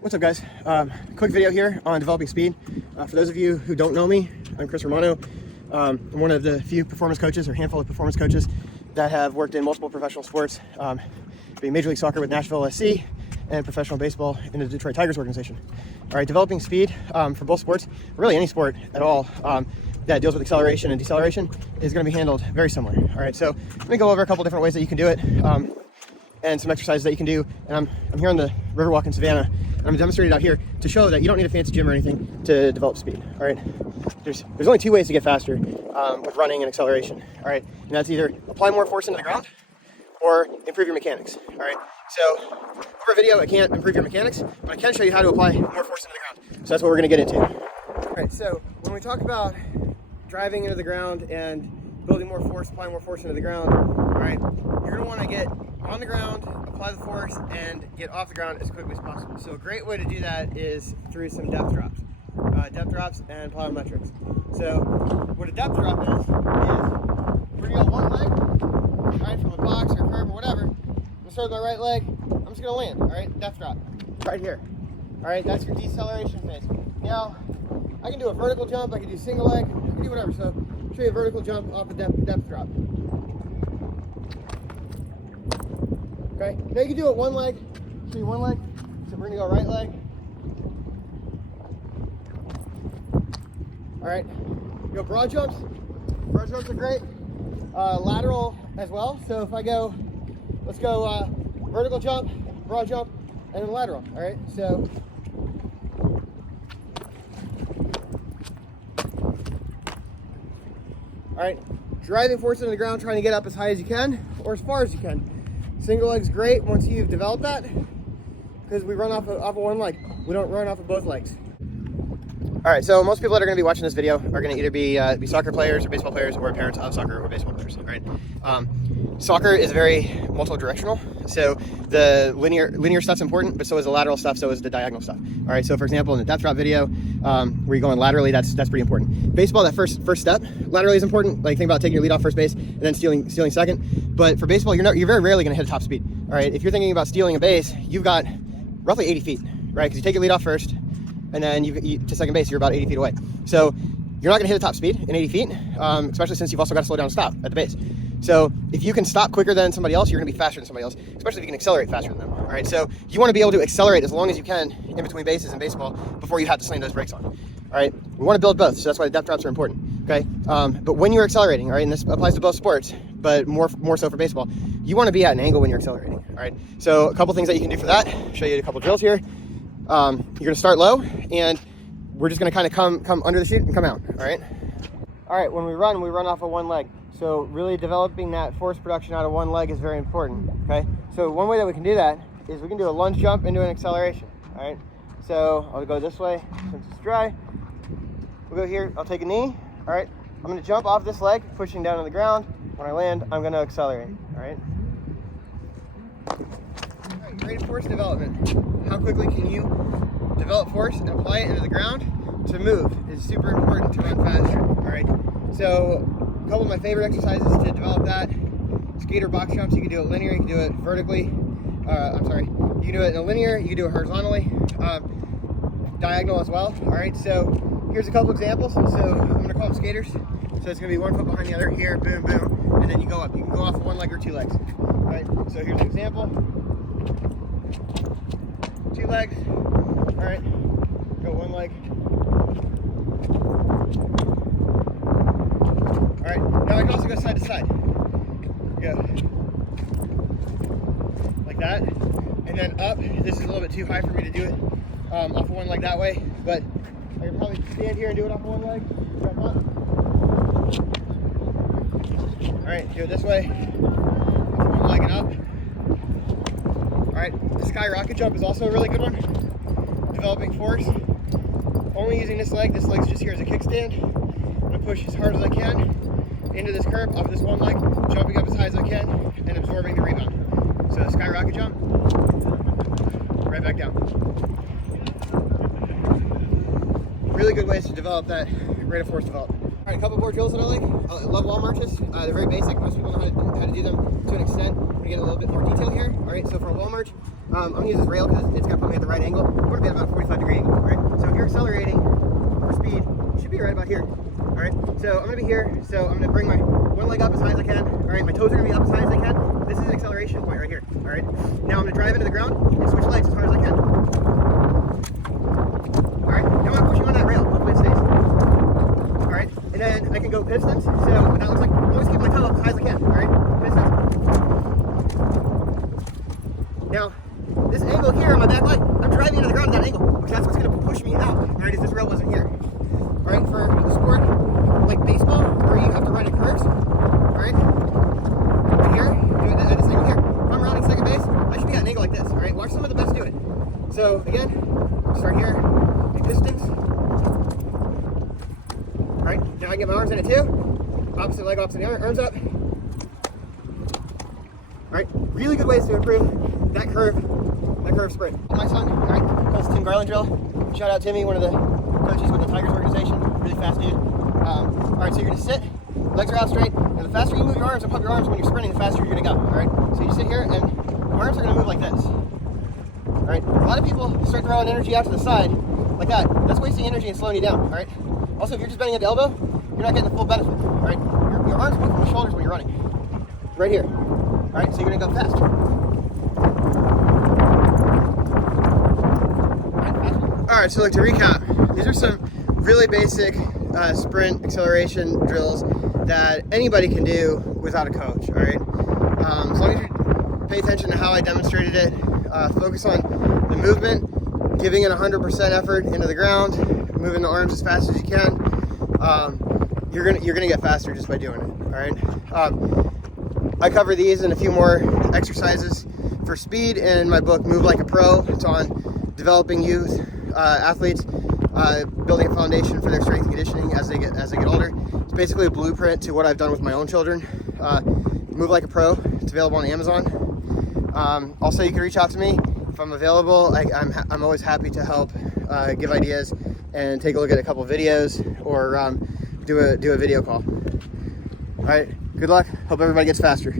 What's up, guys? Quick video here on developing speed. For those of you who don't know me, I'm Chris Romano. I'm one of the few performance coaches, or handful of performance coaches, that have worked in multiple professional sports, being Major League Soccer with Nashville SC and professional baseball in the Detroit Tigers organization. All right, developing speed for both sports, really any sport at all, that deals with acceleration and deceleration is going to be handled very similar. All right, so let me go over a couple different ways that you can do it, and some exercises that you can do. And I'm here on the Riverwalk in Savannah, and I'm demonstrating out here to show that you don't need a fancy gym or anything to develop speed. All right, there's only two ways to get faster with running and acceleration. All right, and that's either apply more force into the ground or improve your mechanics. All right, so over a video I can't improve your mechanics, but I can show you how to apply more force into the ground. So that's what we're going to get into. All right, so when we talk about driving into the ground and building more force, applying more force into the ground, all right, you're going to want to get on the ground, apply the force, and get off the ground as quickly as possible. So a great way to do that is through some depth drops and plyometrics. So what a depth drop is we're going to go one leg, right, from a box or a curb or whatever. I'm going to start with my right leg. I'm just going to land, all right, depth drop, right here. All right, that's your deceleration phase. Now, I can do a vertical jump, I can do single leg, I can do whatever. So I'll show you a vertical jump off a depth drop. Okay, now you can do it one leg, show you one leg. So we're gonna go right leg. All right, go broad jumps. Broad jumps are great. Lateral as well. So if I go, let's go vertical jump, broad jump, and then lateral. All right, so. All right, driving force into the ground, trying to get up as high as you can or as far as you can. Single leg's great once you've developed that, because we run off of one leg. We don't run off of both legs. All right, so most people that are going to be watching this video are going to either be soccer players or baseball players or parents of soccer or baseball players, right? Soccer is very multi-directional, so the linear stuff's important, but so is the lateral stuff, so is the diagonal stuff. All right, so for example, in the depth drop video, where you're going laterally, that's pretty important. Baseball, that first step laterally is important. Like, think about taking your lead off first base and then stealing second. But for baseball, you're very rarely going to hit a top speed. All right, if you're thinking about stealing a base, you've got roughly 80 feet, right? Because you take your lead off first, and then you to second base, you're about 80 feet away. So you're not going to hit a top speed in 80 feet, especially since you've also got to slow down and stop at the base. So if you can stop quicker than somebody else, you're going to be faster than somebody else, especially if you can accelerate faster than them. All right, so you want to be able to accelerate as long as you can in between bases in baseball before you have to slam those brakes on. All right, we want to build both, so that's why the depth drops are important. Okay, but when you're accelerating, all right, and this applies to both sports, but more so for baseball, you want to be at an angle when you're accelerating. All right, so a couple things that you can do for that. I'll show you a couple drills here. You're going to start low, and we're just going to kind of come under the chute and come out. All right. All right, when we run off of one leg. So really developing that force production out of one leg is very important, okay? So one way that we can do that is we can do a lunge jump into an acceleration, all right? So I'll go this way since it's dry. We'll go here, I'll take a knee, all right? I'm gonna jump off this leg, pushing down on the ground. When I land, I'm gonna accelerate, all right? All right, rate of force development. How quickly can you develop force and apply it into the ground to move is super important to run faster, all right? So a couple of my favorite exercises to develop that: skater box jumps. You can do it linear, you can do it vertically. You can do it in a linear, you can do it horizontally, diagonal as well. All right, so here's a couple examples. So I'm going to call them skaters. So it's going to be 1 foot behind the other here, boom, boom, and then you go up. You can go off of one leg or two legs. All right, so here's an example. 2 legs. All right, go one leg. All right, now I can also go side to side. Go like that, and then up. This is a little bit too high for me to do it off of one leg that way, but I can probably stand here and do it off of one leg, jump up. All right, do it this way, off of one leg and up. All right, the sky rocket jump is also a really good one. Developing force. Only using this leg's just here as a kickstand. I'm gonna push as hard as I can into this curb off this one leg, jumping up as high as I can, and absorbing the rebound. So sky rocket jump, right back down. Really good ways to develop that rate of force development. All right, a couple more drills that I like. I love wall marches. They're very basic. Most people know how to do them to an extent. We're gonna get a little bit more detail here. All right, so for a wall march, I'm gonna use this rail because it's gonna put me at the right angle. We're gonna be at be right about here. All right, so I'm gonna be here. So I'm gonna bring my one leg up as high as I can. All right, my toes are gonna be up as high as they can. This is an acceleration point right here. All right, now I'm gonna drive into the ground and switch legs as hard as I can. All right, now I'm pushing on that rail. Hopefully it stays. All right, and then I can go pistons. So that looks like I'm always keep my toe up as high as I can. All right, pistons. Now this angle here on my back leg, I'm driving into the ground at that angle because that's what's gonna push me out. All right, if this rail wasn't here. All right, for a sport like baseball, where you have to run in curves, all right, to here, do it at this angle here. If I'm rounding second base, I should be at an angle like this, all right? Watch some of the best do it. So again, start here, make distance. All right, now I can get my arms in it too. Opposite leg, opposite arms up. All right, really good ways to improve that curve sprint. My son, all right, calls Tim Garland drill. Shout out Timmy, one of the coaches with the Tigers organization, really fast dude. All right, so you're gonna sit, legs are out straight, and the faster you move your arms and pump your arms when you're sprinting, the faster you're gonna go, all right? So you sit here and your arms are gonna move like this. All right, a lot of people start throwing energy out to the side, like that. That's wasting energy and slowing you down, all right? Also, if you're just bending at the elbow, you're not getting the full benefit, all right? Your arms move from the shoulders when you're running, right here. All right, so you're gonna go fast. All right, so like to recap, these are some really basic sprint acceleration drills that anybody can do without a coach, all right? As long as you pay attention to how I demonstrated it, focus on the movement, giving it 100% effort into the ground, moving the arms as fast as you can, you're gonna get faster just by doing it, all right? I cover these and a few more exercises for speed in my book, Move Like a Pro. It's on developing youth athletes, building a foundation for their strength and conditioning as they get older. It's basically a blueprint to what I've done with my own children. Move Like a Pro. It's available on Amazon. Also, you can reach out to me if I'm available. I'm always happy to help give ideas and take a look at a couple videos or do a video call. All right, good luck. Hope everybody gets faster.